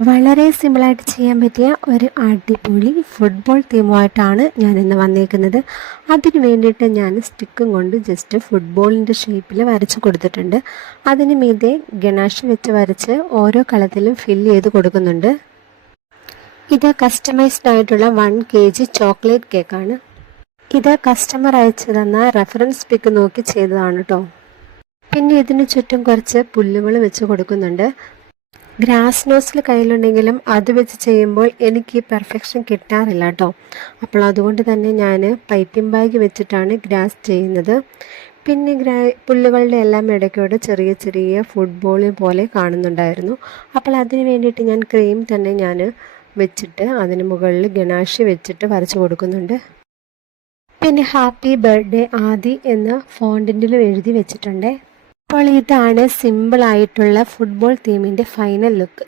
വളരെ സിമ്പിളായിട്ട് ചെയ്യാൻ പറ്റിയ ഒരു അടിപൊളി ഫുട്ബോൾ തീമുമായിട്ടാണ് ഞാൻ ഇന്ന് വന്നേക്കുന്നത്. അതിന് വേണ്ടിയിട്ട് ഞാൻ സ്റ്റിക്കും കൊണ്ട് ജസ്റ്റ് ഫുട്ബോളിൻ്റെ ഷേപ്പിൽ വരച്ച് കൊടുത്തിട്ടുണ്ട്. അതിന് മീതെ ഗണാഷ് വെച്ച് വരച്ച് ഓരോ കളത്തിലും ഫില്ല് ചെയ്ത് കൊടുക്കുന്നുണ്ട്. ഇത് കസ്റ്റമൈസ്ഡ് ആയിട്ടുള്ള 1 kg ചോക്ലേറ്റ് കേക്കാണ്. ഇത് കസ്റ്റമർ അയച്ചു തന്ന റെഫറൻസ് പിക്ക് നോക്കി ചെയ്തതാണ് കേട്ടോ. പിന്നെ ഇതിന് ചുറ്റും കുറച്ച് പുല്ലുകൾ വെച്ച് കൊടുക്കുന്നുണ്ട്. ഗ്രാസ് നോസിൽ കയ്യിലുണ്ടെങ്കിലും അത് വെച്ച് ചെയ്യുമ്പോൾ എനിക്ക് പെർഫെക്ഷൻ കിട്ടാറില്ല കേട്ടോ. അപ്പോൾ അതുകൊണ്ട് തന്നെ ഞാൻ പൈപ്പിംഗ് ബാഗ് വെച്ചിട്ടാണ് ഗ്രാസ് ചെയ്യുന്നത്. പിന്നെ പുല്ലുകളുടെ എല്ലാം ഇടയ്ക്കോടെ ചെറിയ ചെറിയ ഫുട്ബോൾ പോലെ കാണുന്നുണ്ടായിരുന്നു. അപ്പോൾ അതിന് വേണ്ടിയിട്ട് ഞാൻ ക്രീം തന്നെ ഞാൻ വെച്ചിട്ട് അതിന് മുകളിൽ ഗണാഷ് വെച്ചിട്ട് വരച്ച് കൊടുക്കുന്നുണ്ട്. പിന്നെ ഹാപ്പി ബർത്ത്ഡേ ആദി എന്ന് ഫോണ്ടിലും എഴുതി വെച്ചിട്ടുണ്ട്. അപ്പോൾ ഇതാണ് സിമ്പിളായിട്ടുള്ള ഫുട്ബോൾ തീമിൻ്റെ ഫൈനൽ ലുക്ക്.